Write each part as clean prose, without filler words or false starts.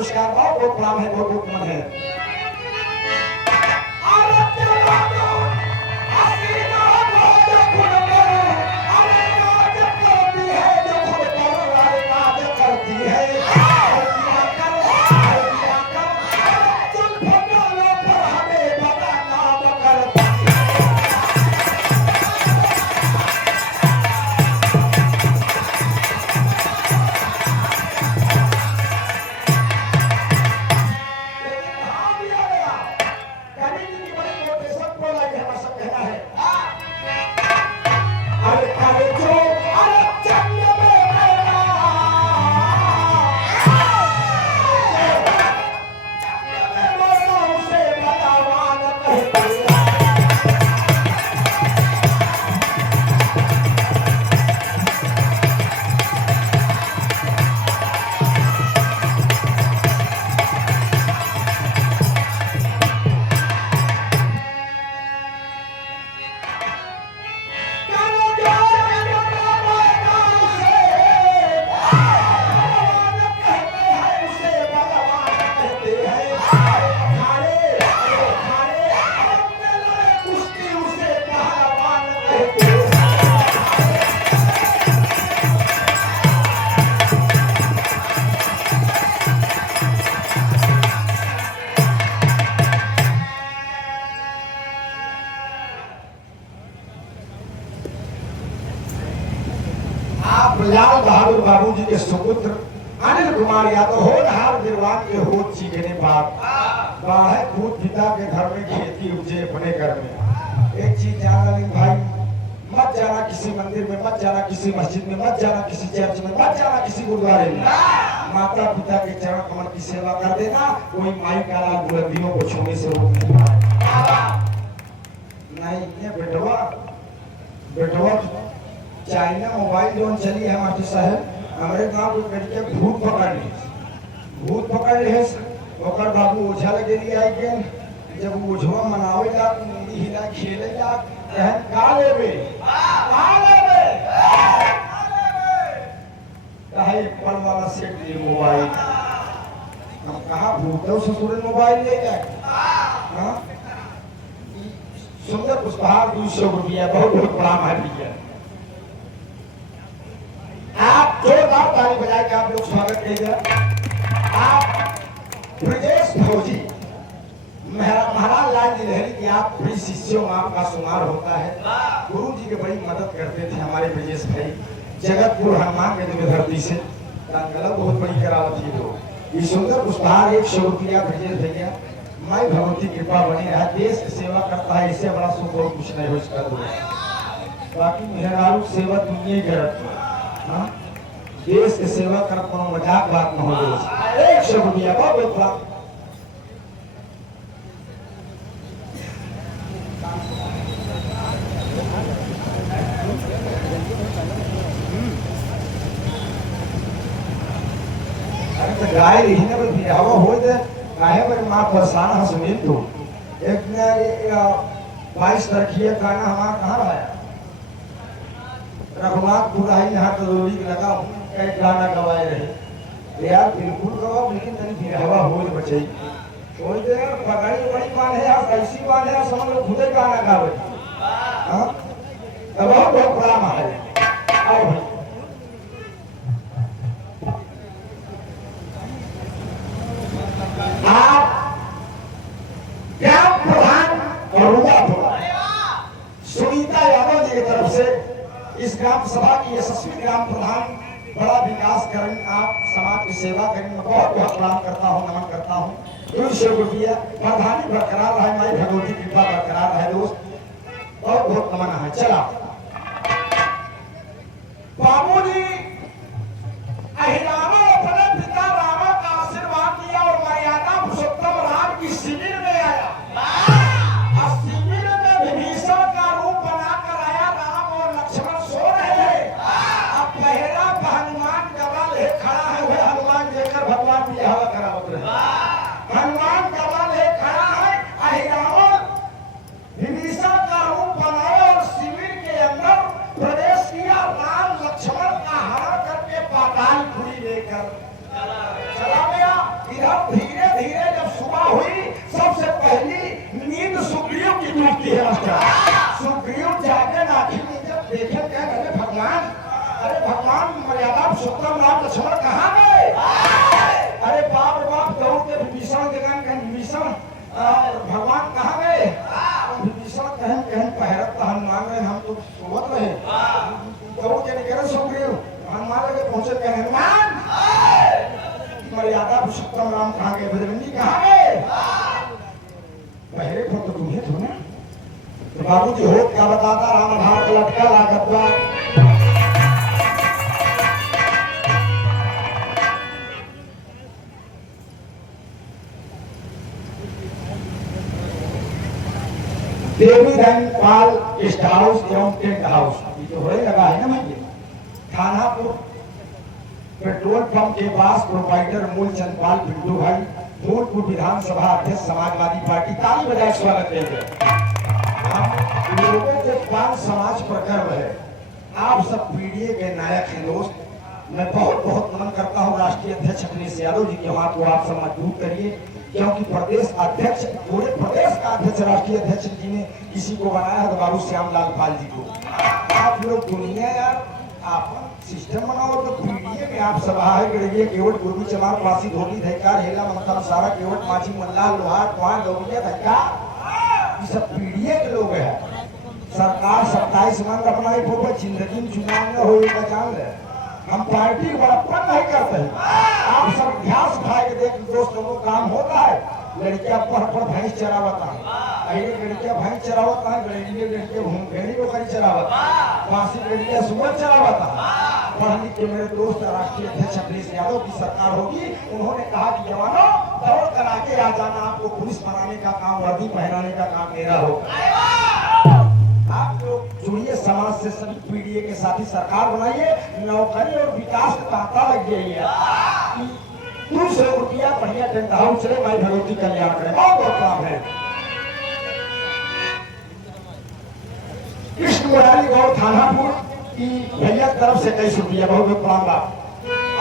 पुरस्कार बहुत बहुत प्रणाम है, बहुत बहुत नमन है। लाल बहादुर बाबू जी के सुपुत्र अनिल कुमार यादव होनहार वीरवान के होत चीखने बाप बाहे पूत पिता के घर में खेती उपजे अपने घर में। एक चीज जान ली भाई, मत जाना किसी मंदिर में, मत जाना किसी मस्जिद में, मत जाना किसी चर्च में, मत जाना किसी गुरुद्वारे में। माता पिता के चरण कमल की सेवा कर देना, कोई माई का लाल बुलंदियों को छूने से रोक नहीं पाएगा। नहीं ये बेटवा बेटवा चाइना मोबाइल जो चली है मास्टर साहब, हमारे गांव को करके भूत पकड़ ले ओकर बाबू ओझा लगे लिए आई के जब ओझवा मनावे ला मुंडी हिला खेले ला कहन का लेबे कहे पल वाला सेट दे मोबाइल। हम कहा भूतों ससुर मोबाइल ले जाए। हां सुंदर पुष्पहार 200 रुपया बहुत बहुत प्रणाम है भैया। आप जोरदार ताली बजाए के आप लोग स्वागत कीजिए। आप ब्रजेश फौजी महाराज लाल जी लहरी की आप बड़ी शिष्यों में आपका शुमार होता है। गुरु जी की बड़ी मदद करते थे हमारे ब्रजेश भाई। जगतपुर हनुमान गंज में धरती से गलत बहुत बड़ी करावत थी। तो ये सुंदर पुष्पहार 100 रुपया ब्रजेश भैया। माई भगवती कृपा बनी रहा, देश की सेवा करता है, इससे बड़ा सुख और कुछ नहीं हो इसका। बाकी मेहरारू सेवा दुनिया करत हाँ देश की सेवा कर कोनो मजाक बात न हो। 100 रुपया बहुत बहुत गाय रही ना भी हवा हो जाए काहे पर मां परेशान है सुनील। तो एक ने 22 तारीख गाना हमारा कहां आया रघुनाथपुर आई यहाँ तो रोली लगा कई गाना गवाए रहे यार बिल्कुल गवाओ लेकिन तनी फिर हवा हो बचे कोई दे पगड़ी बड़ी बात है और कैसी बात है समझ लो खुद गाना गावे। हां अब बहुत बड़ा है। आओ भाई आप ग्राम प्रधान सुनीता यादव जी की तरफ से इस ग्राम सभा की यशस्वी ग्राम प्रधान बड़ा विकास करें, आप समाज की सेवा करें। मैं बहुत बहुत प्रणाम करता हूँ, नमन करता हूँ। 200 रुपया प्रधानी बरकरार रहे, माई भगवती कृपा बरकरार रहे दोस्त। बहुत बहुत नमन है। चला बाबू जी अहिरानो अपने पिता रामा का आशीर्वाद दिया और मर्यादा पुरुषोत्तम राम की शिविर में आया। शिविर में विभीषण का रूप बनाकर आया। राम और लक्ष्मण सो रहे थे। अब पहला हनुमान गदा ले खड़ा है। वह हनुमान देखकर भगवान की हवा करावत रहे। हनुमान गदा ले खड़ा है। अहिरानो विभीषण का रूप बनाया और शिविर के अंदर प्रवेश किया। राम लक्ष्मण का हरण करके पातालपुरी लेकर चला गया। इधर विभीषण भगवान कहाँ गए? विभीषण कहें कहें पहरत हनुमान में हम तो सोवत रहे तो जने करे सो गए हनुमान लगे पहुंचे कहे हनुमान मर्यादा पुरुषोत्तम राम कहाँ गए? बजरंगी कहाँ गए? पहले तो तुम्हें तो ना तो बाबू जी हो क्या बताता राम भाग लटका लागतवा देवी धनपाल गेस्ट हाउस एवं टेंट हाउस अभी तो हो लगा है ना भैया थानापुर पेट्रोल पंप के पास प्रोपाइटर मूलचंद पाल पिंटू भाई फूलपुर विधानसभा अध्यक्ष समाजवादी पार्टी ताली बजाय स्वागत करेंगे। हम लोगों को पाल समाज पर गर्व है। आप सब पीडीए के नायक हैं दोस्त। मैं बहुत बहुत नमन करता हूँ राष्ट्रीय अध्यक्ष अखिलेश यादव जी के हाथ को आप सब मजबूत करिए क्योंकि प्रदेश अध्यक्ष पूरे प्रदेश का अध्यक्ष राष्ट्रीय अध्यक्ष जी ने इसी को बनाया है बाबू श्याम लाल पाल जी को। आप लोग दुनिया यार आप सिस्टम बनाओ तो पीडीए में आप सभा है गड़िए केवट गुरबी चमार पासी धोली धैकार हेला मंथन सारा केवट माची मल्ला लोहार कुआं गौरिया धैकार ये सब पीडीए के लोग हैं। सरकार 27 मन अपना ही फोटो जिंदगी में चुनाव में होएगा जान ले। हम पार्टी को बड़प्पन नहीं करते हैं। आप सब इतिहास उठाए के देख दोस्तों को काम होता है। लड़कियां पढ़ भैंस चरावता है अरे लड़कियां भैंस चरावता है लड़कियां भेड़ी बकरी चरावता बासी लड़कियां सुअर चरावता पढ़ लिख के मेरे दोस्त राष्ट्रीय अध्यक्ष अखिलेश यादव की सरकार होगी। उन्होंने कहा कि जवानों दौड़ करा के आ जाना आपको पुलिस बनाने का काम वर्दी पहनाने का काम मेरा होगा। आप लोग जुड़िए समाज से सभी पीडीए के साथ ही सरकार बनाइए नौकरी और विकास का तांता लग गई है। 200 रुपया बढ़िया टेंट हाउस चले भाई भगवती कल्याण करे बहुत बहुत लाभ है। कृष्ण मुरारी गौड़ थानापुर की भैया तरफ से 23 रुपया बहुत बहुत प्रणाम बाप।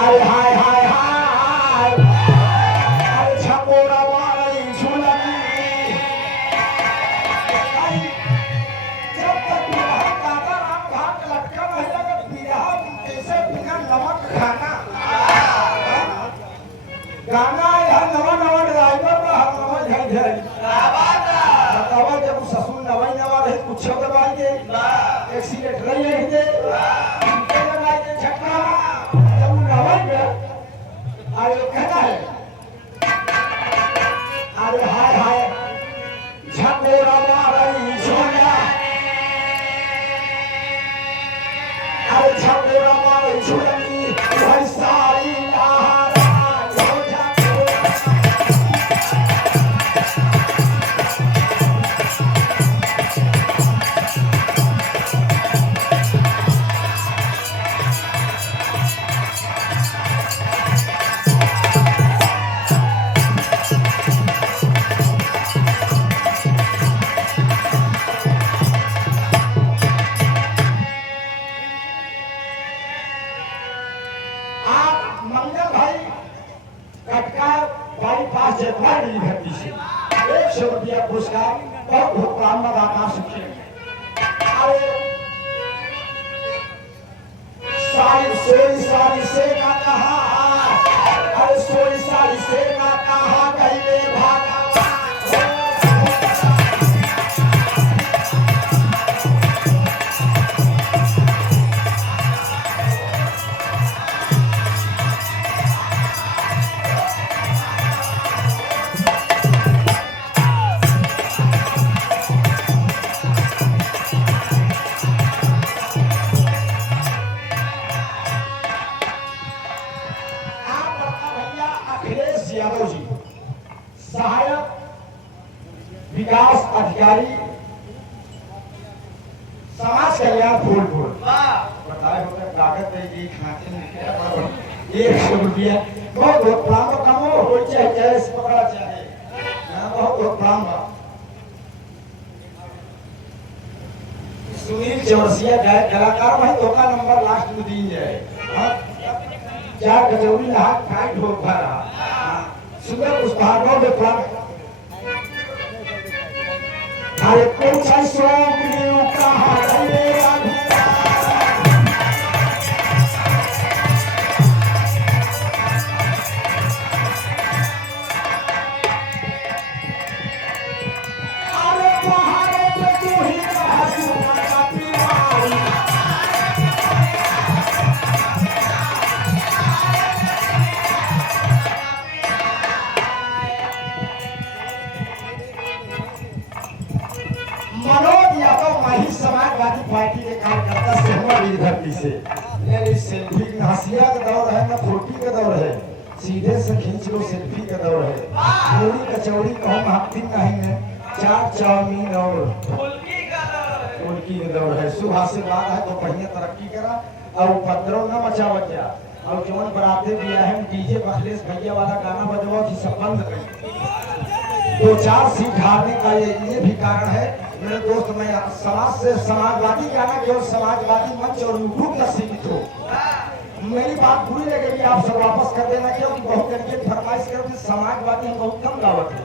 अरे हाय हाय हाय अरे छपोरा वाली झूलनी जब तक बिरहा दादा राम भाग लटका नहीं लगा बिरहा जैसे बिना नमक खाना गाना यह नवा नवा ड्राइवर का हम नवा झल झल बतावा जब ससुर नवाई नवा रहे कुछ दबाई दे एक्सीलेटर नहीं दे इनके लगाई दे झटका जब नवाई में आए कहता है अरे हाय हाय झकोरा मारई झोला अरे झकोरा मारई झोलनी भाई सारी पुरस्कार बहुत बहुत प्रारंभ आकाश सुखी अरे सारी सोई सारी से ना कहा अरे सोई सारी से ना कहा गईले भागा यादव जी सहायक विकास अधिकारी समाज कल्याण फूलपुर बताए होते कागज देगी खाते में 100 रुपया बहुत बहुत प्राम कमो हो चाहे से पकड़ा चाहे बहुत बहुत प्राम सुनील चौरसिया कलाकार भाई धोखा नंबर लास्ट में दी जाए क्या कचौड़ी नहा खाई ढोल भरा सुंदर उस भागों में प्राण अरे कौन सा सोग न्यू कहा पार्टी के कार्यकर्ता सहमत इस धरती से। ये सेल्फी हंसिया का दौर है, ना फोटो का दौर है, सीधे से खींच लो सेल्फी का दौर है। पूरी कचौड़ी कहो महत्ती नहीं है, चाट चाउमीन और फुल्की का दौर है। सुबह से बात है तो पहिए तरक्की करा और उपद्रव न मचावत जा। और जौन बराते दिया है डीजे अखिलेश भैया वाला गाना बजवा की सब बंद कर, 2-4 सीट हारने का ये भी कारण है मेरे दोस्त। मैं समाज से समाजवादी गाना केवल समाजवादी मंच और यूट्यूब तक सीमित हो। मेरी बात बुरी लगेगी आप सब वापस कर देना, क्योंकि बहुत तरीके की फरमाइश करोगे। समाजवादी हम बहुत कम गावत है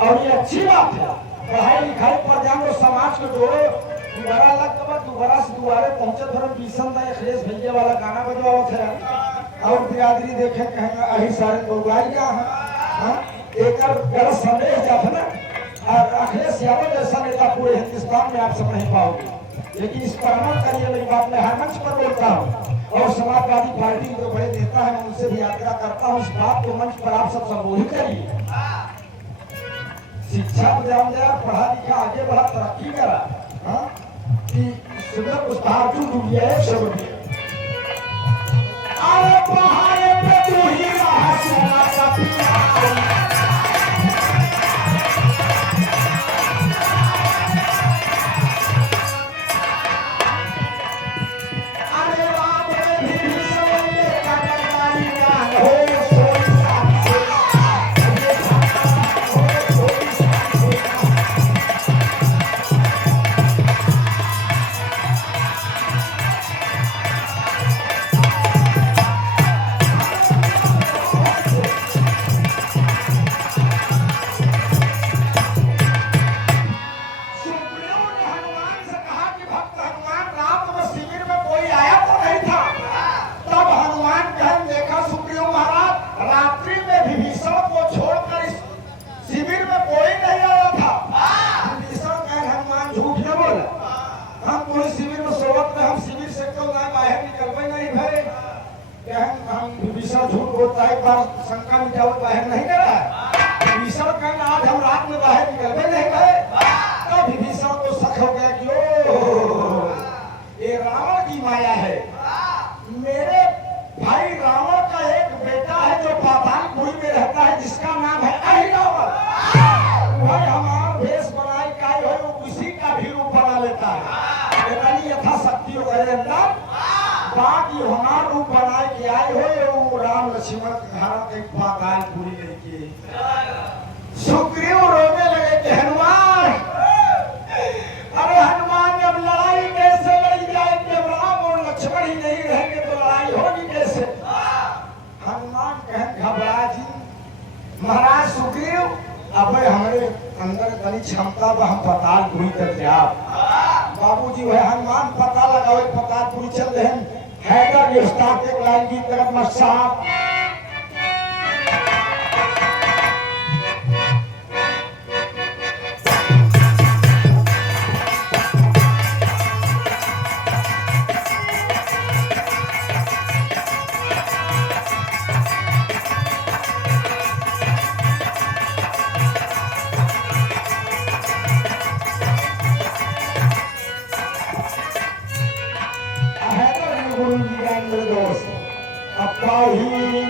और ये अच्छी बात है। पढ़ाई लिखाई पर ध्यान दो, समाज को जोड़ो। दोबारा लग के दोबारा से दोबारे पहुंचे धर्म बीसन अखिलेश भैया वाला गाना बजवावत है और बिरादरी देखे कहेंगे अही सारे लोग आई क्या है। एक गलत संदेश जाता ना, और अखिलेश यादव जैसा नेता पूरे हिंदुस्तान में आप सब नहीं पाओगे। लेकिन इस पर अमल करिए, मेरी बात मैं हर मंच पर बोलता हूँ और समाजवादी पार्टी के जो बड़े नेता है मैं उनसे भी आग्रह करता हूँ इस बात को मंच पर आप सब संबोधित करिए। शिक्षा पर ध्यान दिया, पढ़ा लिखा आगे बढ़ा, तरक्की करा। कि सुंदर पुष्पहार क्यों डूबी है शब्द अरे पहाड़ पे तू ही रहा सोना का पिया। झूठ बोलता है, एक बार शंका मिटावत बाहर नहीं गया। विभीषण कहना आज हम रात में बाहर निकलते नहीं गए, तो विभीषण को शक हो गया कि ओ ये रावण की माया है। मेरे भाई रावण का एक बेटा है जो पातालपुरी में रहता है जिसका नाम है अहिरावण। वह हमारा भेष बनाए का है, वो उसी का भी रूप बना लेता है। यथाशक्ति बाकी हमारा रूप बनाए के आए हो राम लक्ष्मण घर के पातालपुरी लेके। सुग्रीव रोने लगे कि हनुमान, अरे हनुमान जब लड़ाई कैसे लड़ी जाएगी, जब राम और लक्ष्मण ही नहीं रहेंगे तो लड़ाई होगी कैसे। हनुमान कहें घबरा जी महाराज सुग्रीव, अब हमारे अंदर इतनी क्षमता हम पातालपुरी तक जाओ। बाबूजी वह हनुमान पता लगाओ, पातालपुरी चल रहे हैं। हैदर विस्तार के लाइन की तरफ मसाब दोस्त अपा ही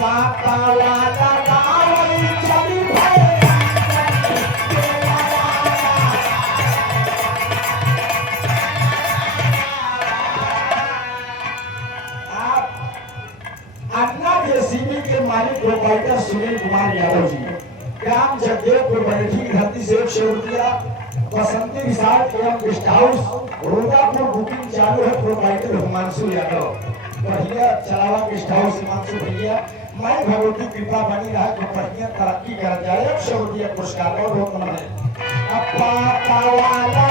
पापा वाला गावल चली भैया अन्ना जेसीबी के मालिक प्रोपाइटर सुनील कुमार यादव जी, ग्राम जगदेवपुर बरेठी की धरती से 100 रुपया। बसंती रिसार्ट एवं गेस्ट हाउस रोदापुर बुकिंग चालू है। प्रोपाइटर हिमांशु यादव, बढ़िया चलावा गेस्ट हाउस हिमांशु भैया। मैं भगवती कृपा बनी रहा कि बढ़िया तरक्की कर जाए। 100 रुपया पुरस्कार और रोकना है। पापा वाला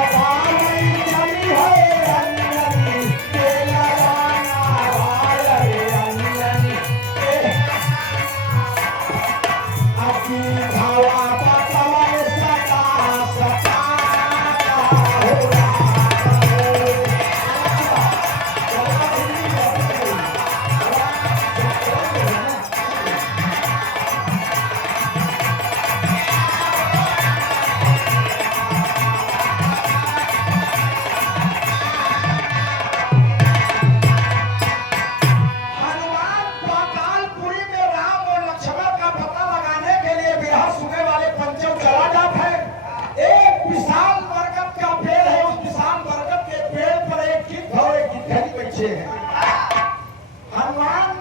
हनुमान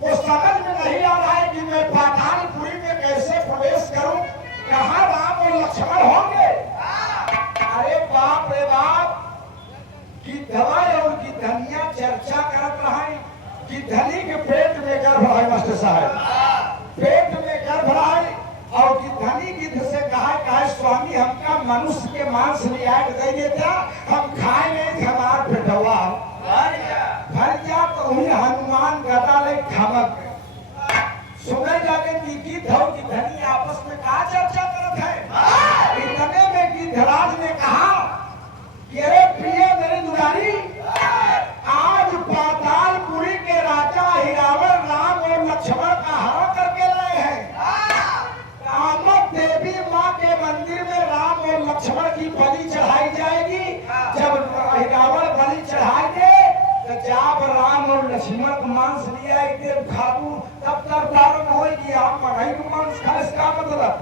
को समझ में नहीं आ रहा है कि मैं पातालपुरी में कैसे प्रवेश करूं, कहां राम और लक्ष्मण होंगे। अरे बाप रे बाप, कि दवाई और की धनिया चर्चा करत रहे कि धनी के पेट में गर्भ है। मास्टर साहब पेट में गर्भ है और कि धनी गिद्ध से कहा स्वामी हमका मनुष्य के मांस लिया दे देता, हम खाए नहीं, हमार पेटवा भर जा। तो उन्हें हनुमान गदा ले खमक सुने लगे कि गिद्ध और की धनी आपस में कहा चर्चा करत है। इतने में गिद्धराज ने कहा कि अरे प्रिय मेरी दुलारी, आज पातालपुरी के राजा हिरावल राम और लक्ष्मण का हरण करके लाए हैं। कामक देवी माँ के मंदिर में राम और लक्ष्मण की बलि चढ़ाई जाएगी। जब हिरावल बलि चढ़ाएंगे तो जब राम और लक्ष्मण का मांस लिया खाबू तब तरदार होगी। आप मगही को मांस खाने का मतलब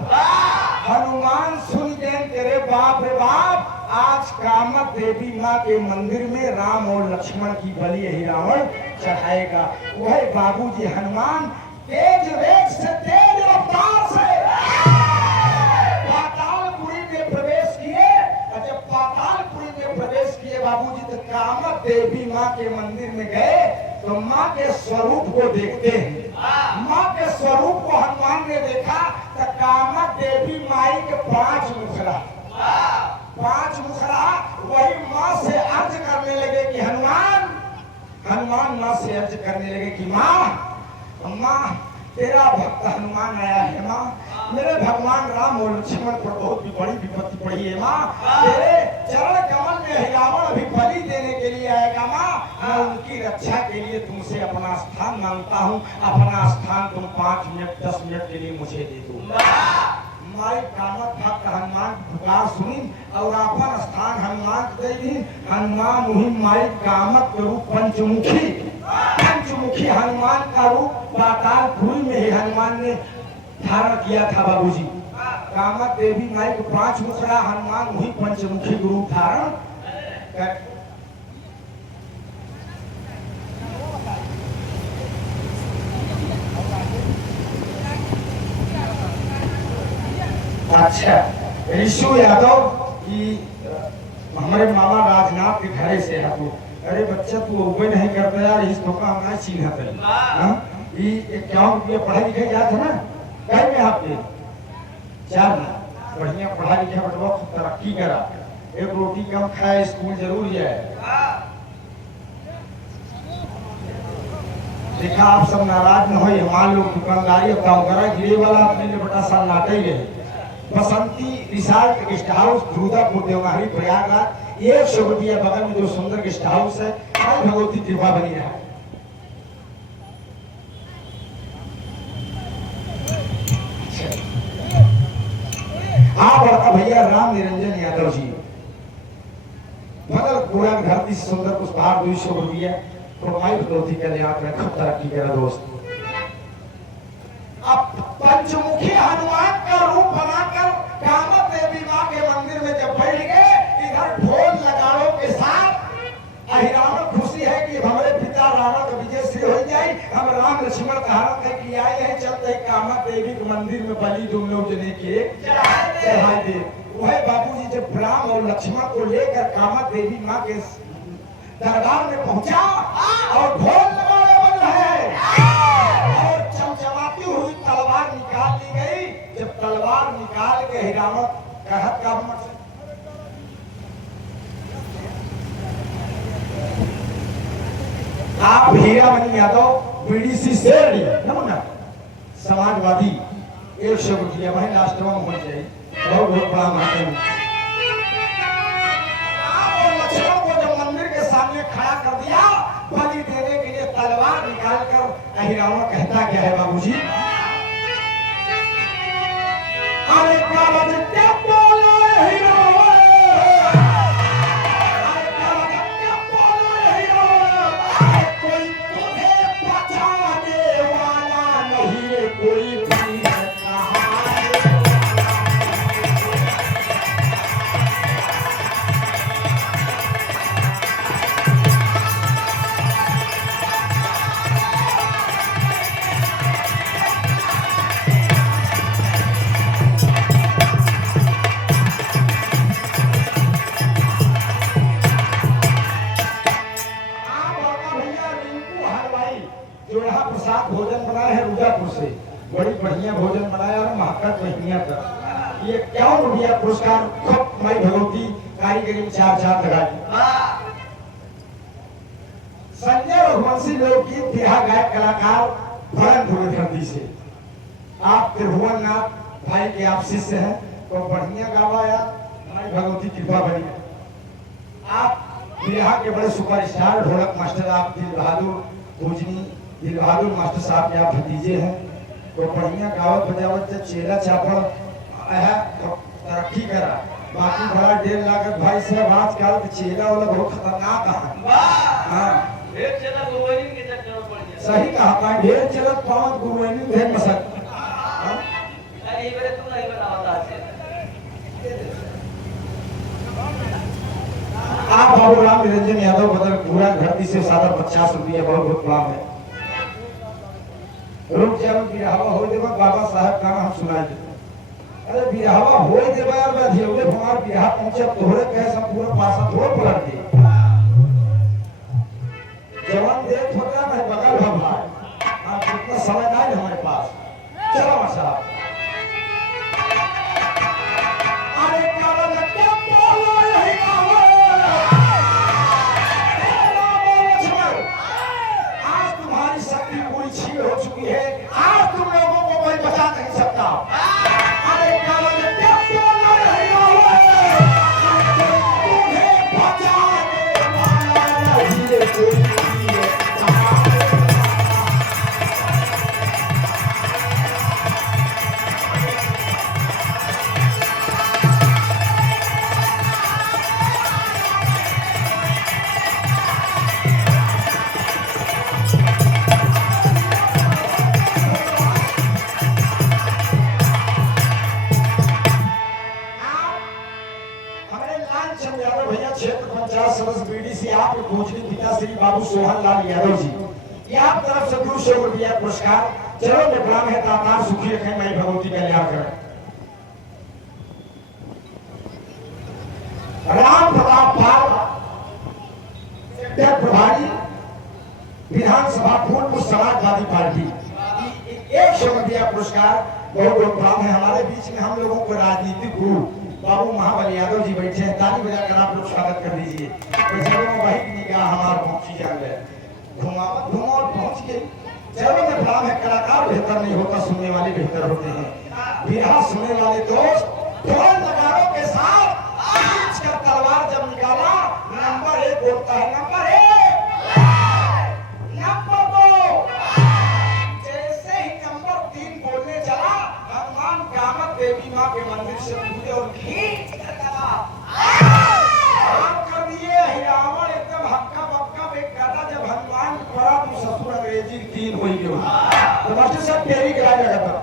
हनुमान सुन गए तेरे बाप रे बाप, आज कामक देवी माँ के मंदिर में राम और लक्ष्मण की बलि हिरावण चढ़ाएगा। वही बाबूजी हनुमान तेज वेग से तेज रफ्तार से पातालपुरी में प्रवेश किए। और जब पातालपुरी में प्रवेश किए बाबूजी तो कामक देवी माँ के मंदिर में गए तो माँ के स्वरूप को देखते हैं। माँ के स्वरूप को हनुमान ने देखा तो कामक देवी माई के 5 मुखड़ा वही माँ से अर्ज करने लगे कि हनुमान माँ से अर्ज करने लगे कि माँ तेरा भक्त हनुमान आया है। माँ मेरे भगवान राम और लक्ष्मण पर बहुत बड़ी विपत्ति पड़ी है। माँ तेरे चरण कमल में हिरावण अभी बलि देने के लिए आएगा। माँ मैं उनकी रक्षा के लिए तुमसे अपना स्थान मांगता हूँ। अपना स्थान तुम 5 मिनट 10 मिनट के लिए मुझे दे दो। माई कामक भक्त हनुमान पुकार सुनी और अपन स्थान हनुमान दे दी। हनुमान वही माई कामक के रूप पंचमुखी हनुमान का रूप पातालपुरी में ही हनुमान ने धारण किया था। बाबूजी कामक देवी माई को 5 मुखड़ा, हनुमान वही पंचमुखी रूप धारण कर। अच्छा ऋषु यादव की हमारे मामा राजनाथ के घरे से है। तू अरे बच्चा तू उबे नहीं करता यार, इस तो का हमारा चिन्ह है। हां ये 51 रुपया पढ़ाई लिखाई जात है ना, कई में आपके 4 बढ़िया पढ़ा लिखा बटवा खूब तरक्की करा। एक रोटी कम खाए स्कूल जरूर जाए। देखा आप सब नाराज न हो, हमारे लोग दुकानदारी काम करा गिरे वाला अपने लिए बटा साल नाटे गए। बसंती रिसार्ट गेस्ट हाउस ध्रुदापुर देवनाहरी प्रयागराज 100 रुपया बगल में जो सुंदर गेस्ट हाउस है। भगवती कृपा बनी रहा। आप बड़का भैया राम निरंजन यादव जी बगल पूरा घर की सुंदर पुष्पहार 200 रुपया प्रोमाइट दोती के लिए आप खूब तरक्की करा दोस्त। पंचमुखी हनुमान का रूप बनाकर कामत देवी माँ के मंदिर में जब बैठ गए, इधर ढोल नगाड़ों के साथ अहिरावण खुशी है कि हमारे पिता रावण का विजय श्री हो जाए, हम राम लक्ष्मण धारण करके आए हैं, चलते कामत देवी के मंदिर में बलि तुम लोग जने के चढ़ाई दे। वह बाबूजी जब राम और लक्ष्मण को लेकर कामत देवी माँ के दरबार में पहुंचा और ढोल नगाड़े बज रहे और चमचमाती हुई तलवार निकाल ली गई। जब तलवार निकाल के हिरावण कहत का आप हीरामणि यादव बीडीसी शेरडी नमूना समाजवादी 100 रुपया वही लास्ट में हो जाए। बहुत बहुत प्रणाम लक्ष्मण को जब मंदिर के सामने खड़ा कर दिया बलि देने के लिए तलवार निकाल कर अहिरावण कहता क्या है बाबूजी, अरे क्या बोलो अहिरावण, भोजन बनाया है रुद्रपुर से, बड़ी बढ़िया भोजन बनाया और महकत महीनिया का ये क्यों रुपया पुरस्कार खूब माई भगवती कारीगरी में 4 लगाई। संजय रघुवंशी लोकगीत देहा गायक कलाकार भरत धुरंधर से आप त्रिभुवन नाथ भाई के आप शिष्य हैं तो बढ़िया गावा यार, माई भगवती कृपा बनी। आप बिहार के बड़े सुपरस्टार ढोलक मास्टर आप दिल बहादुर पूजनी दिल बहादुर मास्टर साहब के आप भतीजे हैं तो बढ़िया गावत बजावत जब चेला चापड़ तो तरक्की करा। बाकी बड़ा 1.5 लाख भाई साहब आजकल के चेला वाला बहुत खतरनाक है। हाँ ढेर चला गुरुवारी के चक्कर में पड़ गया। सही कहा था, ढेर चलत पावत गुरुवारी ढेर मसक। अरे ये बारे तुम नहीं बताओ आज आप बाबू राम निरंजन यादव बदल पूरा धरती से 50 रुपया बहुत बहुत प्रणाम है। रुक जाओ बिरहवा हो देवा बाबा साहब का हम सुनाई दे। अरे बिरहवा हो देवा यार मैं धियोगे हमार बिरहा पहुंचे तोहरे कहे सब पूरा पासा थोड़ पलट दे। जवान देख होता है बगल हम भाई आप इतना समय नहीं हमारे पास। चलो साहब अरे कारण क्या बोलो यही गाओ आज तुम्हारी शक्ति पूरी छीन हो चुकी है, आज तुम लोगों को कोई बचा नहीं सकता। अरे कारण क्या बोलो यही गाओ तुम्हें बचाने वाला नहीं कोई। बाबू सोहन लाल यादव जी ये आप तरफ से 200 रुपया पुरस्कार। चलो निकलाम है तातार सुखी रखें मैं भगवती कल्याण करें। राम प्रताप पाल सेक्टर प्रभारी विधानसभा फूलपुर समाजवादी पार्टी 100 रुपया पुरस्कार बहुत बहुत प्रणाम है। हमारे बीच में हम लोगों को राजनीतिक गुरु बाबू महाबली यादव जी बैठे हैं, ताली बजाकर आप लोग स्वागत कर दीजिए। वही निगाह हमारा पहुंची जाए घुमावत घुमावत पहुंच गई। चलो में प्रणाम है, कलाकार बेहतर नहीं होता सुनने वाले बेहतर होते हैं। बिरहा सुनने वाले दोस्त ढोल नगाड़ों के साथ खींच कर तलवार जब निकाला नंबर 1 बोलता है नंबर 1 नंबर 2 जैसे ही नंबर 3 बोलने चला हनुमान कामत देवी माँ के मंदिर से कूदे और खींच कर कर दिए। हिरावण एकदम हक्का बक्का एक गाता जब हनुमान पड़ा तो ससुर अंग्रेजी 3 हो गया तो मास्टर साहब तेरी गिरा लगा था।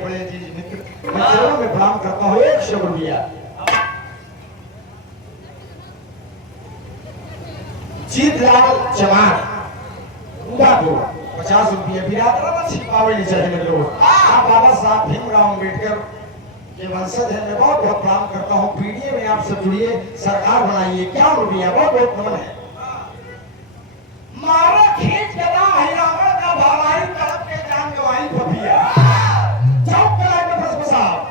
बड़े अजीज मित्र, मैं चरणों में प्रणाम करता हूँ। 100 रुपया जीतलाल चमार उदापुर, 50 रुपये बिरादराना छिपावे नहीं चाहिए मेरे लोग। आप बाबा साहब भीमराव अम्बेडकर के वंशज है, मैं बहुत बहुत प्रणाम करता हूँ। पीडीए में आप सब जुड़िए, सरकार बनाइए। 51 रुपया बहुत बहुत नमन है। मारा खींच के ना हिरावण का भालाई तड़प के जान गवाई पपिया चौक कराए में प्रश्न साहब।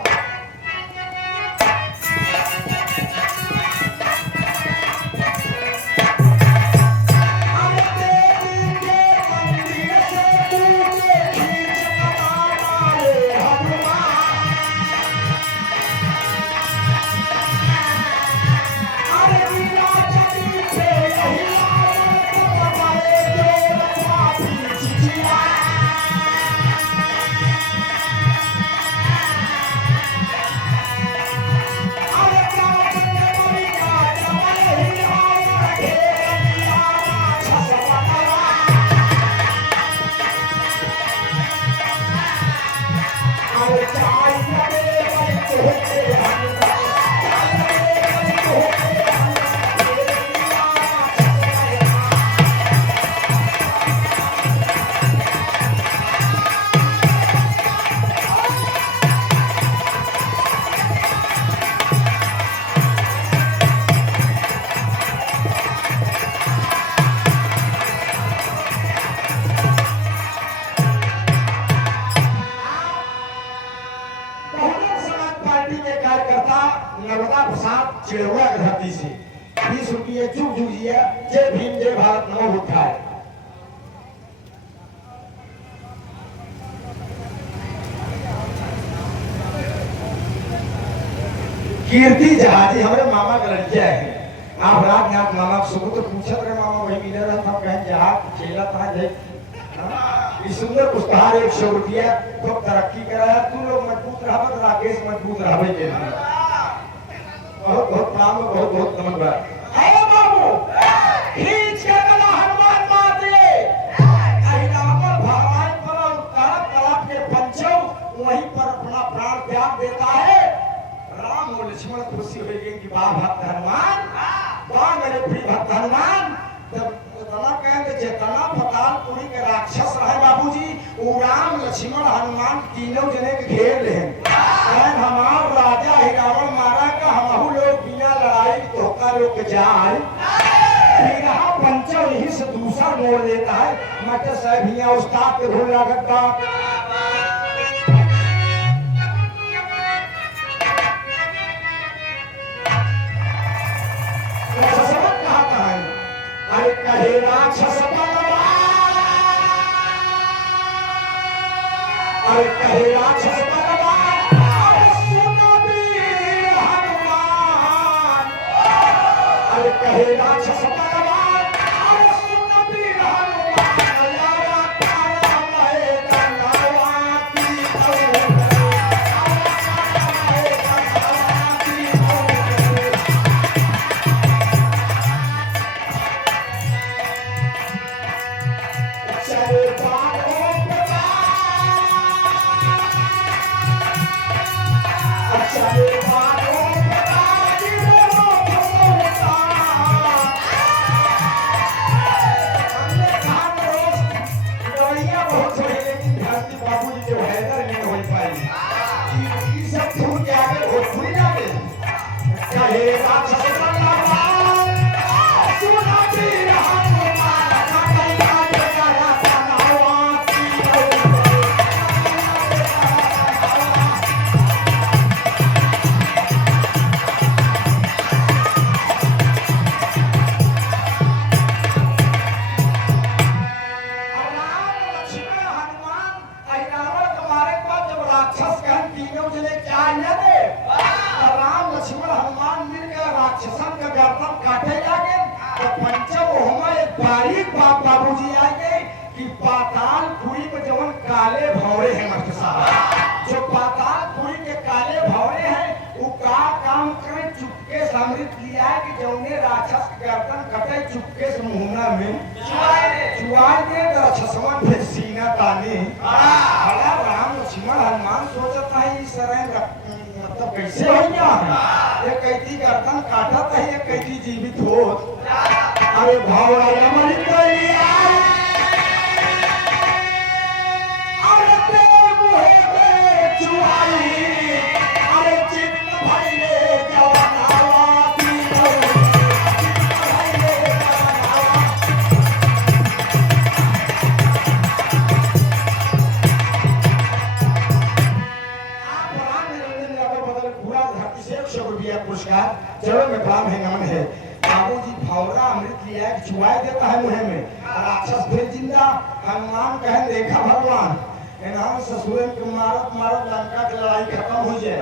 नर्मदा प्रसाद चिड़हुआ की धरती से 20 रुपये जुग जुगिया। जय भीम जय भारत नमो बुद्धाय। कीर्ति जहाजी हमारे मामा का लड़किया है। आप रात में आप मामा को सुबह तो पूछत रहे, मामा वही मिले रहा था, कहें जहाज खेला था जय इस सुंदर पुष्पहार 100 रुपया। तो तरक्की कराया, तू लोग मजबूत रहा, राकेश मजबूत रहा के लिए बहुत बहुत प्रणाम, बहुत बहुत नमन बा। अरे बाबू खींच के गला हनुमान माते अहिरावण भगवान पर तारक तालाब के पंचों वहीं पर अपना प्राण त्याग देता है। राम और लक्ष्मण खुशी होगी कि वाह भक्त हनुमान, वाह मेरे प्रिय भक्त हनुमान। जब तना कहेंगे चेतना पतालपुरी के राक्षस रहे बाबूजी, वो राम लक्ष्मण हनुमान तीनों जने के घेर ले हमार राजा हिरावण मारा का हमहू लोग बिना लड़ाई धोखा लोग के जाए। पंचम यही से दूसरा मोड़ देता है। मटे साहब हिया उस्ताद के भूल लागत बा। अरे कहे राक्षस बलवान, अरे कहे राक्षस बलवान, अरे सुनो वीर हनुमान, अरे कहे राक्षस बलवान, अरे सुनो वीर हनुमान, लावा तारा महे तनावा की करूं, लावा तारा महे तनावा की करूं। चले बालों पे चले बालों पे गिरो होता। हमने कहा रोज लड़ाइयाँ बहुत हुई, लेकिन धरती बाबूजी जो हैदर नहीं हो पाई। ये सब छूट के आगे भोजपुरी ना दे कहे राक्षस बलवान, सुना वीर हनुमान, राक्षसन का गर्दन काटे जाके तो पंचम होमा एक बारीक बात बाबूजी आगे कि पातालपुरी में जवन काले भौरे हैं मस्त साहब, जो पातालपुरी के काले भौरे हैं वो का काम करें चुपके समृत लिया है कि जौने राक्षस गर्दन कटे चुपके से मुहना में चुआई दे राक्षसवन फिर सीना तानी। भला राम लक्ष्मण लक्ष्मण हनुमान सोचत नहीं सरे मतलब कैसे हो गया है ये कैदी गर्दन काटत है ये कैदी जीवित हो अरे भावरा रमण कलिया अरे तेरे मुहे में चुआई अरे चित्त भइले जवनावा तीनों चित्त भइले जवनावा पुरस्कार चलो में काम है नमन है बाबूजी भौरा अमृत लिया कि चुआई देता है मुहे में राक्षस फिर जिंदा हनुमान कहे देखा भगवान इनाम ससुर के मारत मारत लंका की लड़ाई खत्म हो जाए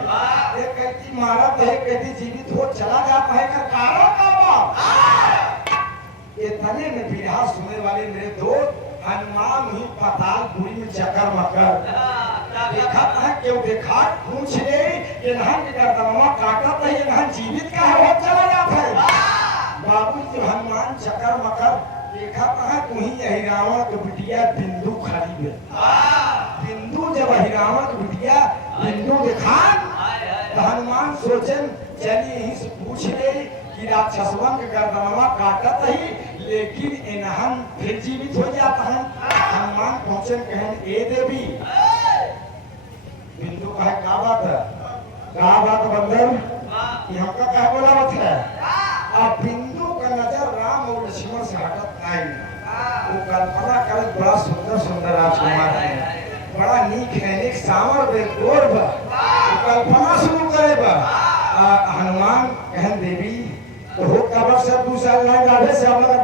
एक कहती मारत है कहती जीवित हो चला जाता है का कारण का बाप ये तने में बिरहा सुनने वाले मेरे दोस्त हनुमान ही पातालपुरी में चक्कर मकर देखा है क्यों देखा पूछ ले ये नहन के गर्दनवा काटत है ये नहन जीवित का है वो चला जाता है बाबू जब हनुमान चक्कर मकर देखा है तू ही यही रावण के बिटिया बिंदु खड़ी है बिंदु जब हिरावण की बिटिया बिंदु देखा तो हनुमान सोचन चलिए यहीं से पूछ ले कि राक्षसवन के गर्दनवा काटत है लेकिन इन्हन फिर जीवित हो जाता है हनुमान पहुंचन कहन ए देवी बिंदु का है क्या बात बंदर ये हमका क्या बोला बात है अब बिंदु का नजर राम और लक्ष्मण से हटत नहीं वो कल्पना कर बड़ा सुंदर सुंदर राजकुमार है बड़ा नीक है नीक सावर बेगोर बा कल्पना शुरू करे बा हनुमान कहन देवी तो हो कबर से दूसरा लाइन आधे से हमारा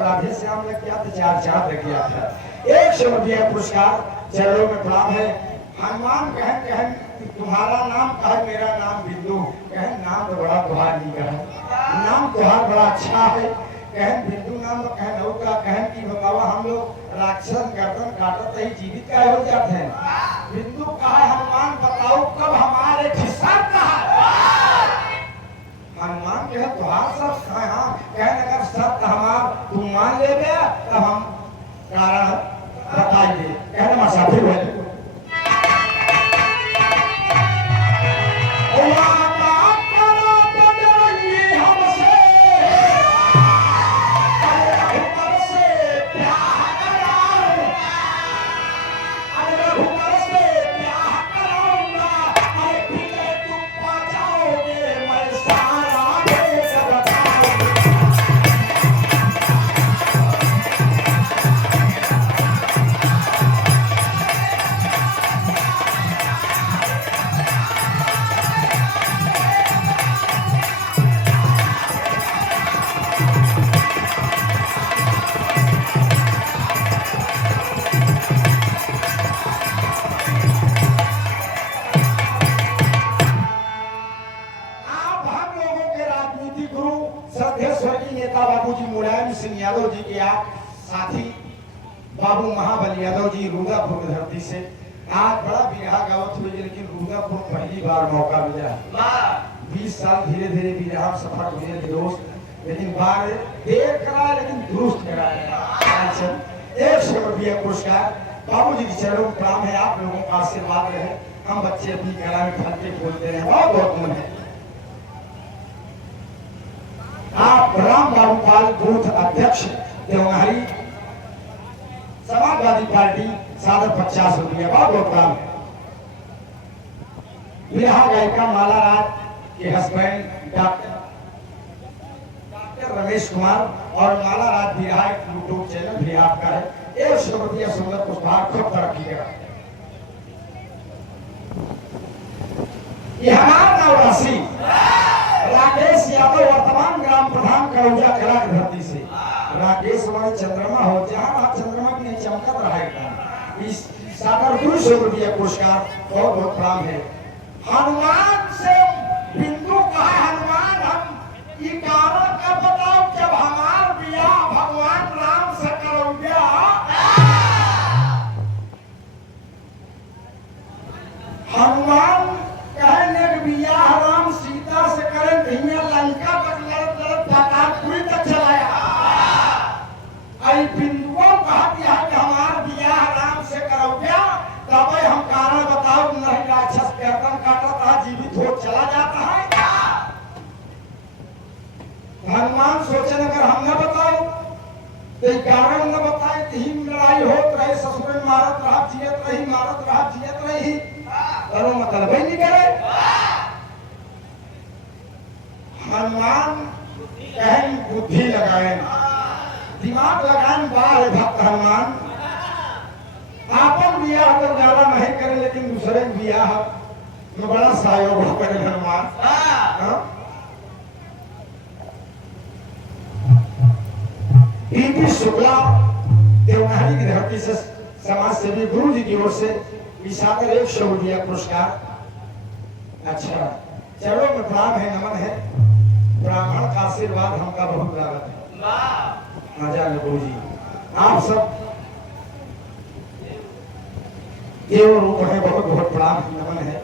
राधे श्याम लग गया था चार चांद लग गया था एक समझिए पुरस्कार चलो में प्रणाम है हनुमान कहन कहन तुम्हारा नाम कहे मेरा नाम बिंदु कहन नाम तो बड़ा तुहार नहीं कहा नाम तुहार बड़ा अच्छा है कहन बिंदु नाम तो कहन हो का कहन की बाबा हम लोग राक्षस गर्दन काटते ही जीवित का हो जाते हैं बिंदु कहा हनुमान बताओ कब हमारे खिस्सा कहा हनुमान कहे तुहार सब हाँ कहने अगर सत्य हमार तुम मान ले गया तब हम कारण बताइए कहने में साथी बोले यादव जी के आप साथी बाबू महाबली यादव जी रुद्रपुर धरती से आज बड़ा बिरहा गावत हुई लेकिन रुद्रपुर पहली बार मौका मिला 20 साल धीरे धीरे बिरहा सफर हुए दोस्त लेकिन बार देर करा लेकिन दुरुस्त कराया एक सौ रुपया पुरस्कार बाबू जी के चरणों में प्रणाम है आप लोगों का आशीर्वाद रहे हम बच्चे अपनी कला में फलते फूलते रहे बहुत बहुत मन है आप राम बाबूपाल बूथ अध्यक्ष देवनारी समाजवादी पार्टी सादर 50 रुपया बहुत बहुत काम है। बिरहा गायिका माला राज के हस्बैंड डॉक्टर रमेश कुमार और माला राज बिरहा एक यूट्यूब चैनल भी आपका है। 100 रुपया सुंदर पुष्पहार खूब तरक्की करा। ये हमारा नवराशि राकेश यादव वर्तमान ग्राम प्रधान करौजा कला की धरती से। राकेश हमारे चंद्रमा हो, जहाँ आप चंद्रमा की नहीं चमकत रहेगा। इस सागर 200 रुपया पुरस्कार बहुत बहुत प्रणाम है। हनुमान से बिंदु कहा, हनुमान हम ये कारण का बताओ जब हमार बियाह भगवान राम से करौजा। हनुमान कहने के बियाह राम सीता से करें धीमे लंका तक लड़त लड़त पातालपुरी तक चलाया। आई बिंदुओं कहा दिया कि हमार बियाह राम से करौजा, तब हम कारण बताओ नहीं राक्षस गर्दन काटता जीवित हो चला जाता है। हनुमान सोचे अगर हम न बताओ तो कारण न बताए तो ही लड़ाई होत रहे, ससुर में मारत रहा जियत रही, मारत रहा जियत रही, करो मतलब ही नहीं करे। हनुमान कहें बुद्धि लगाए, दिमाग लगाए, बाहर भक्त हनुमान आपन बियाह तो ज्यादा नहीं करे लेकिन दूसरे बियाह में बड़ा सहयोग करे हनुमान। बीबी शुक्ला देवनारी की धरती से समाज सेवी गुरु जी की ओर से विशाखर 100 रुपया पुरस्कार। अच्छा चलो में प्रणाम है, नमन है, ब्राह्मण का आशीर्वाद हमका बहुत लागत है। आजा गुरु जी आप सब देव रूप है, बहुत बहुत प्रणाम नमन है।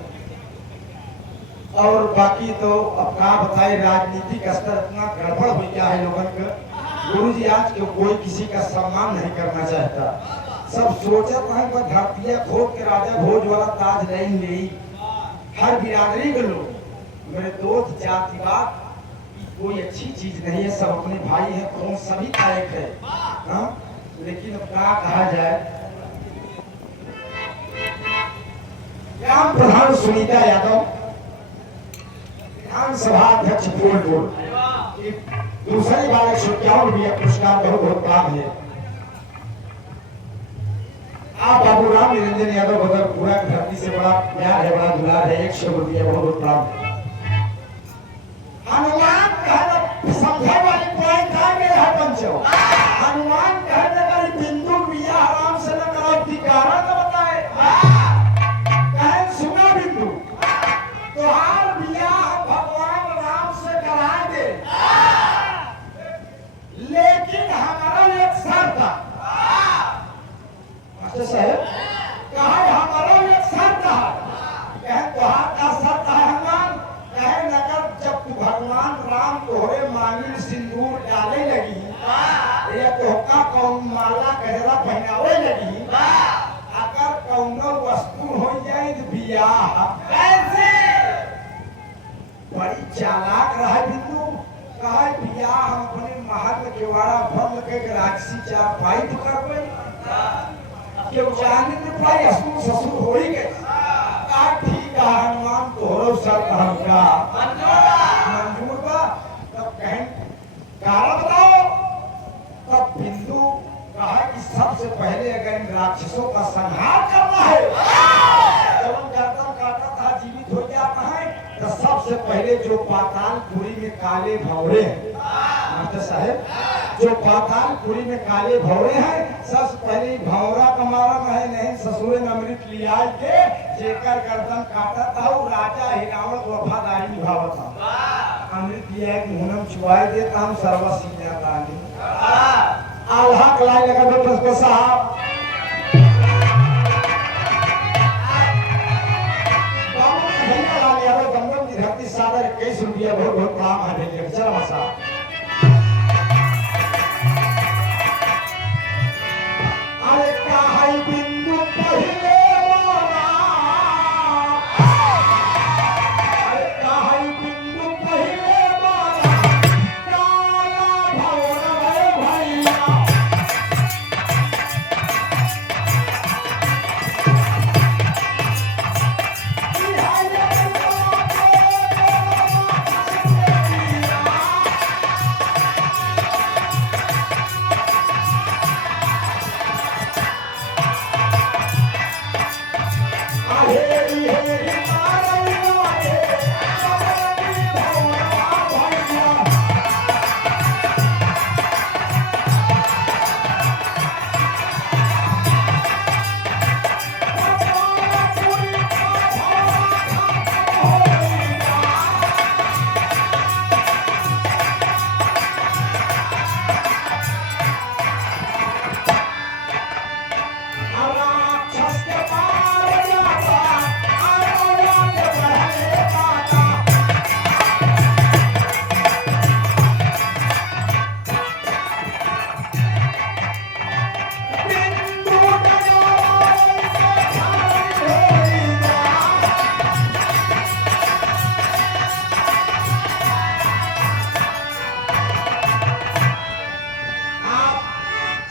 और बाकी तो अब का बताए, राजनीतिक स्तर इतना गड़बड़ हो गया है लोगों का। गुरु जी आज क्यों कोई किसी का सम्मान नहीं करना चाहता, सब सोचत है कि धरतिया खोद के राजा भोज वाला ताज नहीं ले। हर बिरादरी के लोग मेरे दोस्त जातिवाद कोई अच्छी चीज नहीं है, सब अपने भाई हैं, कौन सभी का एक है। लेकिन अब क्या कहा जाए, ग्राम प्रधान सुनीता यादव विधानसभा अध्यक्ष फूलपुर दूसरी बार 151 रुपया पुरस्कार बहुत बहुत प्राप्त है। आप बाबू राम निरंजन यादव बदरपुरा की धरती से बड़ा प्यार है, बड़ा दुलार है, 100 रुपया बहुत बहुत प्राप्त है। हनुमान कहना समझे वाली पॉइंट आ गए है पंचो। हनुमान कहने का बिंदु बियाह राम से न करो अधिकारा न बताए, कहें सुना बिंदु तोहार बियाह भगवान राम से करा दे, लेकिन हमारा एक शर्त है। अच्छा साहब कहा हमारा एक शर्त है, कहें तोहार का शर्त है हनुमान, कहें नगर जब तू भगवान राम तोहरे मांगी सिंदूर डाले लगी या तोहका कौन माला गजरा पहनावे लगी, अगर कौनो वस्तु हो जाए तो बियाह कैसे। बड़ी चालाक रहा बिंदु, कहा बियाह हम अपने महल के वाड़ा बंद के राक्षसी चार पाई तो करबे, क्यों जाने तो पाई असुर ससुर हो ही गए। कहा ठीक है हनुमान तोहरो शर्त हमका मंजूर बा, तब कहें कारण बताओ। तब बिंदु कहा कि सबसे पहले अगर इन राक्षसों का संहार करना है, जब हम गर्दन काटा था जीवित हो जाता है, तो सबसे पहले जो पातालपुरी में काले भौरे हैं, साहब जो पातालपुरी में काले भौरे हैं, सबसे पहले भौरा का मारा है नहीं ससुरे ने अमृत लिया के जेकर गर्दन काटा था वो राजा हिरावत वफादारी निभावा था। अमृत लिया कि हुनम चुवाई देता हम सर्वसी जाता नहीं। आल्हा कलाई लगा दो पसको साहब। बाबू भैया लाल यादव दमदम की धरती सादर 21 रुपया बहुत बहुत प्रणाम है भैया। चलो साहब अरे काहे बिंदु पहिले मोरा, अरे काहे बिंदु पहिले मोरा, काला भौरा भैया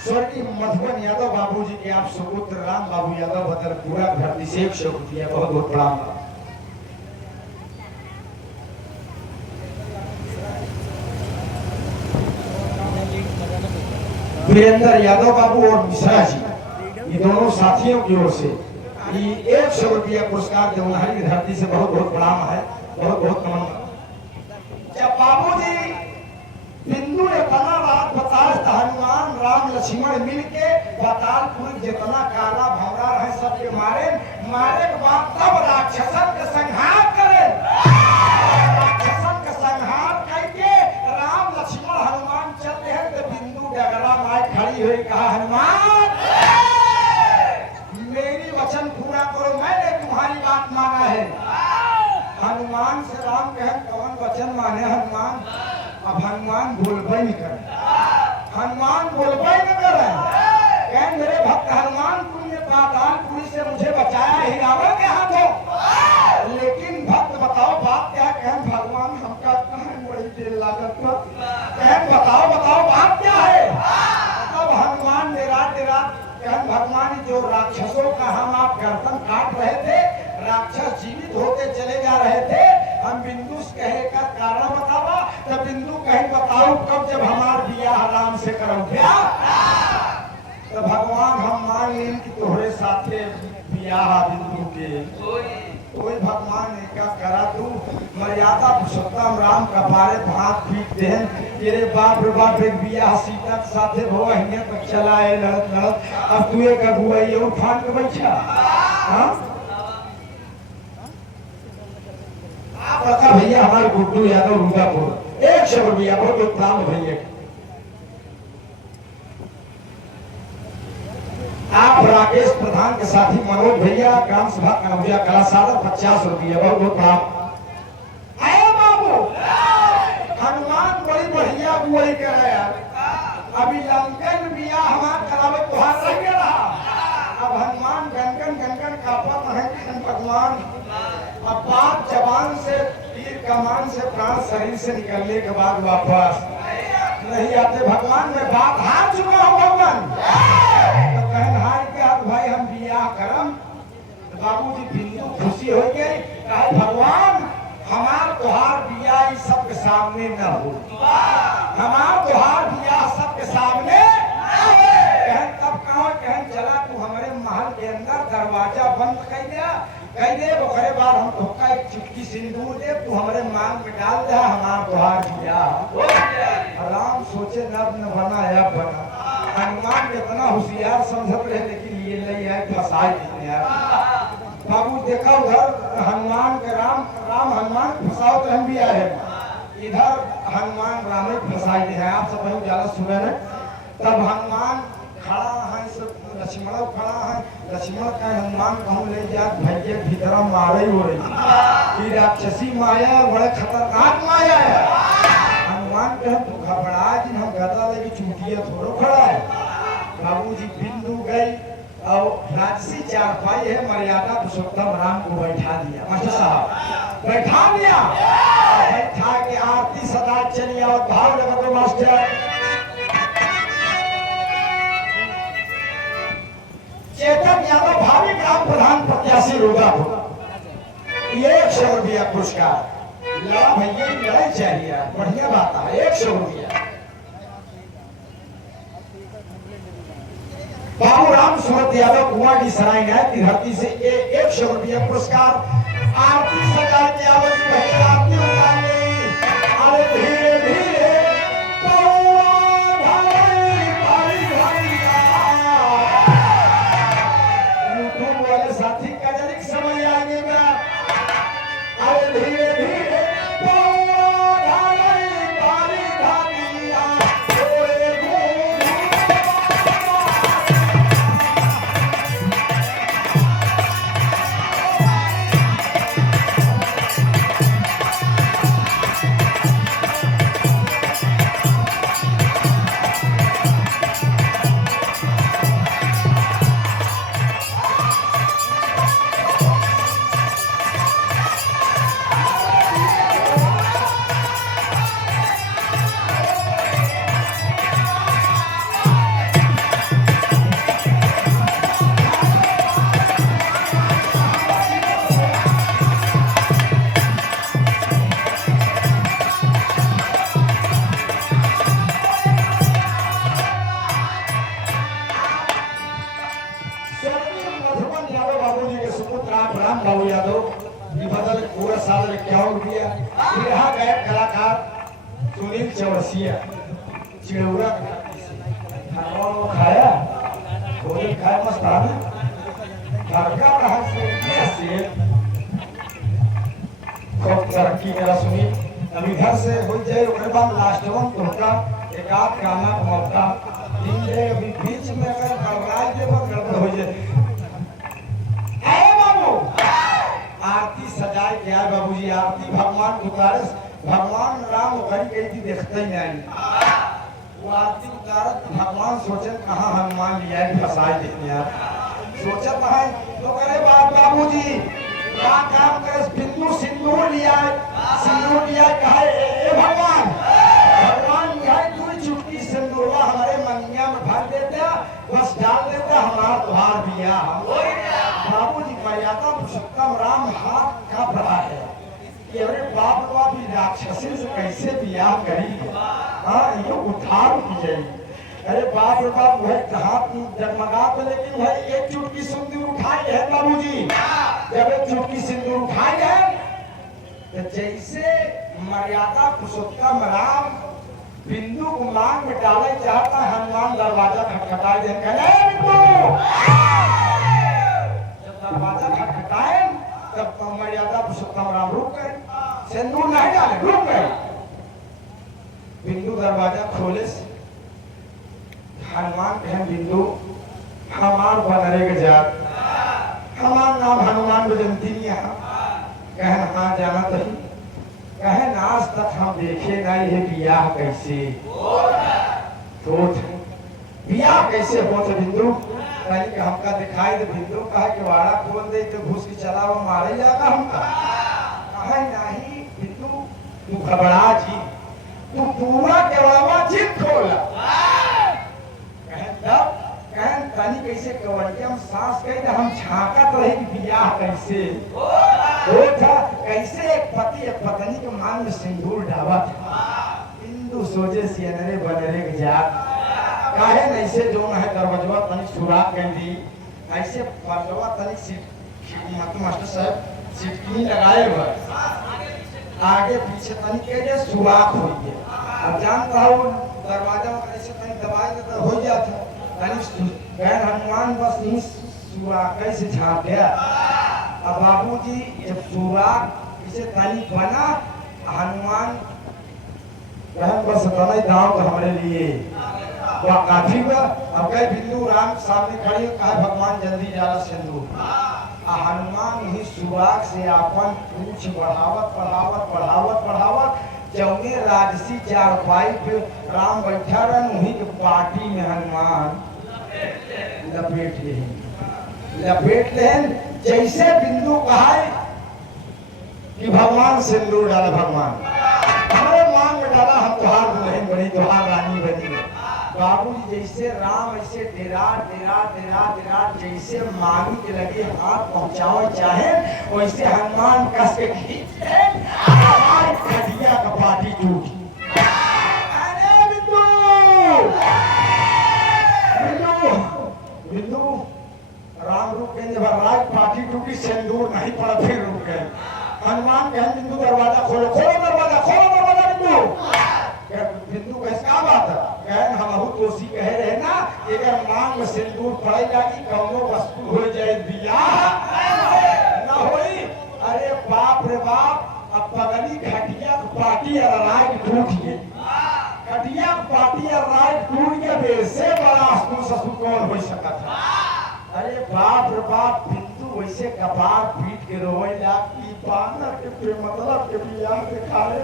स्वर्गीय मधुबन यादव बाबूजी के आप सुपुत्र राम बाबू यादव बदर पूरा धरती से 100 रुपया बहुत बहुत प्रणाम। वीरेंद्र यादव बाबू और मिश्रा जी ये दोनों साथियों की ओर से ये 100 रुपया पुरस्कार देवनारी की धरती से बहुत बहुत प्रणाम है, बहुत बहुत नमन। जब बाबूजी बिंदु ने बना रात बतास हनुमान राम लक्ष्मण मिल के बतालपुर जितना काला भंवरा रहे सबके मारे मारे के बाद तब राक्षसन के संहार करे। राक्षसन के संहार करके राम लक्ष्मण हनुमान चलते हैं तो बिंदु डगरा माई खड़ी हुई कहा हनुमान मेरी वचन पूरा करो, मैंने तुम्हारी बात माना है। हनुमान से राम कहे कौन वचन माने हनुमान? अब हनुमान बोलबे नहीं करे, हनुमान बोलबे न करे। कहें मेरे भक्त हनुमान तुमने पातालपुरी से मुझे बचाया ही रावण के हाथों, लेकिन भक्त बताओ बात क्या? कहें भगवान हमका कहें बड़ी देर लागत पर, कहें बताओ बताओ बात क्या है? तब हनुमान निरात कहें भगवान जो राक्षसों का हम आप गर्दन काट रहे थे, राक्षस जीवित होते चले जा रहे थे, हम बिंदु कहे का कारण बतावा। तो बिंदु कहे बताओ कब जब हमार बियाह राम से करो क्या? तो भगवान हम मान लें कि तोहरे साथे बियाह बिंदु के कोई भगवान ने क्या करा तू मर्यादा पुरुषोत्तम राम का बारे भात पीट दे तेरे बाप रे बाप एक बियाह सीता के साथे हो हिने तक चलाए लड़त लड़त अब तू एक अगुआ ये उठान के बैठा। हां आप भैया हमारे गुड्डू यादव रुद्रपुर 100 रुपया बहुत दाम भैया। आप राकेश प्रधान के साथी मनोज भैया ग्राम सभा कनौजिया कला सादर 50 रुपया बहुत बहुत प्रणाम। आए बाबू हनुमान बड़ी बढ़िया बुआई कर रहा यार, अभी लंकन बिया हमार करावे तुहार रह गया। अब हनुमान गनगन गनगन कापत है भगवान। अब बात जबान से तीर कमान से प्राण शरीर से निकलने के बाद वापस नहीं आते भगवान। मैं बात हार चुका हूँ भगवान। तो कहन हार के अब भाई हम बियाह करम। तो बाबूजी बिंदु खुशी हो गई, कहे भगवान हमार तुहार बियाह इस सबके सामने न हो, हमार तुहार बियाह सबके सामने कहन तब कहा कहन चला तू हमारे महल के अंदर दरवाजा बंद कर दिया कह दे ओकरे बाद हम धोखा एक चुटकी सिंदूर दे तू हमारे मांग में डाल दे हमार तुहार बियाह। राम सोचे नब न बना या बना। हनुमान कितना होशियार समझत रहे लेकिन ये नहीं है फसाई नहीं यार। बाबू देखा उधर हनुमान के राम हनुमान फसाओ तो हम भी आए इधर हनुमान राम फसाई है। आप सब बहुत ज्यादा सुने न तब हनुमान खड़ा है लक्ष्मण खड़ा है। लक्ष्मण का हनुमान कहूँ ले जा भैया भीतर मारे हो रही राक्षसी माया बड़े खतरनाक माया है। हनुमान कहे तू घबरा जिन हम गदा लेके चूटिया थोड़ो खड़ा है। बाबूजी बिंदु गई और राजसी चारपाई है मर्यादा पुरुषोत्तम राम को बैठा दिया। मास्टर साहब बैठा दिया, बैठा के आरती सदा चली और भाव लगो मास्टर। चेतन यादव भावी ग्राम प्रधान प्रत्याशी रुद्रपुर 100 रुपया पुरस्कार। लड़ा भैया लड़ाई चाहिए बढ़िया बात है 100 रुपया। बाबू राम सूरत यादव कुआं की सराय न्याय की धरती से 100 रुपया पुरस्कार। आरती सजा के आवत भई आरती उतारी। अरे धीरे धीरे पौआ ढाई भाई भाई यूट्यूब वाले साथी का जरिक समय आगे में। अरे धीरे धीरे पौआ ढाई भाई भाई ओए राम बाबू यादव की बदल पूरा साल 51 रुपया। यहाँ गए कलाकार सुनील चौरसिया चिड़ौरा खाया भोजन खाया मस्त घर का से खूब तरक्की मेरा सुनील। अब इधर से हो जाए उसके बाद लास्ट वन तो एक आध गाना मौका अभी बीच में अगर गड़बड़ा दे गड़बड़ हो जाए। आरती सजाए क्या है बाबूजी। आरती भगवान उतारे भगवान राम कहीं कहीं देखते ही नहीं। वो आरती उतारत भगवान सोचे कहाँ हनुमान लिया फंसाए देते यार सोचत है तो करे बाबूजी क्या काम करे बिंदु सिंदूर लिया कहे ए भगवान तू चुटकी सिंदूरवा हमारे मंगिया में भर देते बस डाल देते हमारा तुहार दिया। बाबूजी मर्यादा पुरुषोत्तम राम हाथ का भरा है कि अरे बाप भी राक्षसी से कैसे बियाह करी। हाँ ये उद्धार की जाएगी। अरे बाप वह हाथ जगमगा तो लेकिन वह एक चुटकी सिंदूर उठाई है बाबूजी। जब एक चुटकी सिंदूर उठाई है तो जैसे मर्यादा पुरुषोत्तम राम बिंदु को मांग में डाले चाहता हनुमान दरवाजा खटखटाए दे दरवाजा खटखटाए तब मर्यादा पुरुषोत्तम राम रुक गए सिंदूर नहीं डाले रुक गए। बिंदु दरवाजा खोले हनुमान कहें बिंदु हमार बनरे के जात हमार नाम हनुमान बजंती यहाँ कहें हाँ जाना तो कहें आज तक हम देखे नहीं है बियाह कैसे बियाह कैसे होता बिंदु कहीं हमका दिखाई दे बिंदु कहा कि वाड़ा खोल दे तो घुस के चला वो मारे जाएगा हमका कहा नहीं बिंदु तू घबरा जी तू पूरा केवड़वा जीत खोला कहें तनी कैसे कवड़िया हम सांस कही हम झांकत रहे कि बियाह कैसे था कैसे एक पति एक पत्नी के मान में सिंदूर डाला बिंदु सोचे सियनरे बनरे के जात काहे ऐसे जो है दरवाजा तनिक सुराख कर दी ऐसे परवा तनिक मास्टर साहब सिटकी लगाए हुए आगे पीछे तनिक के सुराख हो गया। अब जानता हूँ दरवाजा में ऐसे तनिक दबाए तो हो जाता तनिक गैर हनुमान बस नहीं सुराख कैसे झाँक गया। अब बाबूजी जब सुराख इसे तनिक बना हनुमान बस बना गाँव का हमारे लिए काफी हुआ। अब कहे बिंदु राम सामने खड़ी कहा भगवान जल्दी जाला सिंदूर हनुमान ही सुराग से अपन पूछ बढ़ावत जौने राजसी चारपाई पे राम बैठा रहे उन्हीं के पार्टी में हनुमान लपेट ले जैसे बिंदु कहा कि भगवान सिंदूर डाला भगवान हमारे मांग में डाला हम तुहार दुल्हन बनी तुहार रानी बनी। बाबूजी जैसे राम ऐसे डेरा जैसे मांगी के लगे हाथ पहुंचाओ चाहे वैसे हनुमान कस के खींचे खटिया का पाटी टूटी। पार्टी टूटी सिंदूर नहीं पड़ा फिर रुक गए। हनुमान कहे बिंदु दरवाजा खोलो, खोलो दरवाजा, खोलो दरवाजा बिंदु। बिंदु कहे क्या बात है? कहे हम दोषी कह रहे ना अगर मांग में सिंदूर पड़ेगा कि कौनो वस्तु हो जाए बियाह ना होई। अरे बाप रे बाप, अब पगली खटिया पार्टी राय टूट गई। खटिया पार्टी राय टूट के बेसे बड़ा ससुर कौन हो सकता था? अरे बाप रे बाप, बिंदु वैसे कपार पीट के रोएला कि बानर के मतलब के बियाह दिखाए।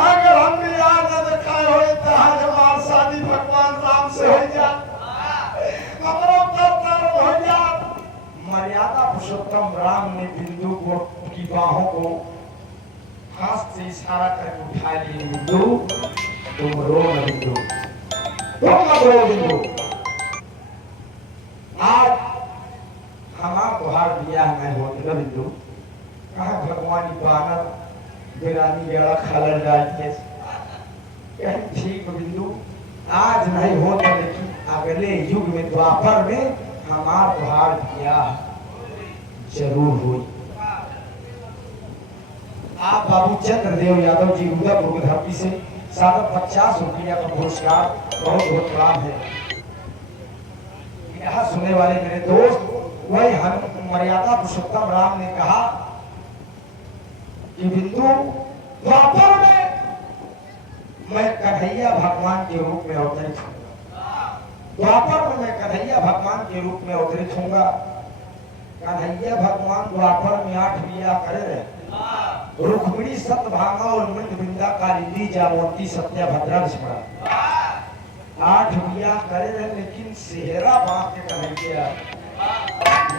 अगर हम बियाह न दिखाए हो तो हमार शादी भगवान राम से हो जा, हमरो कर्तव्य हो जा। मर्यादा पुरुषोत्तम राम ने बिंदु को की बाहों को हाथ से इशारा करके उठा लिए। बिंदु तुम रो न, बिंदु तुम मत रो बिंदु। आज हमारा तुहार बियाह नहीं होते ना बिंदु। कहा भगवान बानर बिरानी गेड़ा खालर डालते। कहीं ठीक बिंदु, आज नहीं होता लेकिन अगले युग में द्वापर में हमारा तुहार बियाह जरूर हुई। आप बाबू चंद्रदेव यादव जी उदयपुर की धरती से 50 रुपया का पुरस्कार बहुत बहुत प्राप्त है। यहाँ सुनने वाले मेरे दोस्त, वही मर्यादा पुरुषोत्तम राम ने कहा कि बिंदु द्वापर में मैं कन्हैया भगवान के रूप में अवतरित हूँ। द्वापर में मैं कन्हैया भगवान के रूप में अवतरित होऊंगा। कन्हैया भगवान द्वापर में 8 बिया करे रहे। रुक्मिणी सत्यभामा और वृंदा कालिंदी जामवंती सत्यभद्रा स्मरण 8 बिया करे रहे, लेकिन सेहरा बांध के कन्हैया